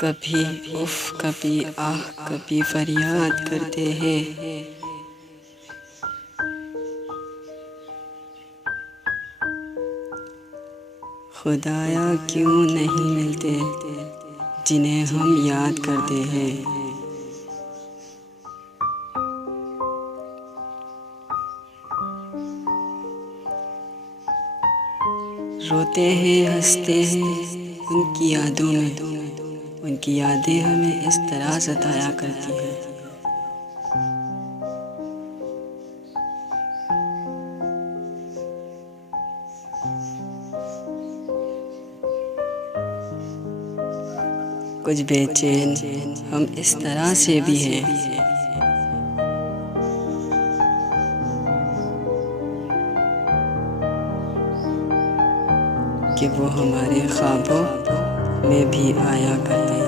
कभी उफ कभी आह कभी फरियाद करते हैं। खुदाया क्यों नहीं मिलते जिन्हें हम याद करते हैं। रोते हैं हंसते हैं उनकी यादों में, उनकी यादें हमें इस तरह सताया करती हैं। कुछ बेचैन हम इस तरह से भी हैं कि वो हमारे ख्वाबों में भी आया करते हैं।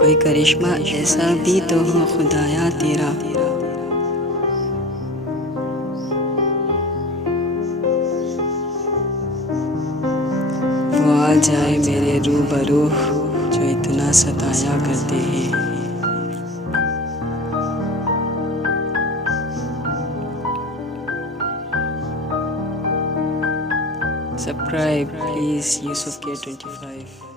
कोई करिश्मा ऐसा भी तो हो खुदाया तेरा, वो आ जाए मेरे रूबरू जो इतना सताया करते हैं। Subscribe please, Yusuf K25।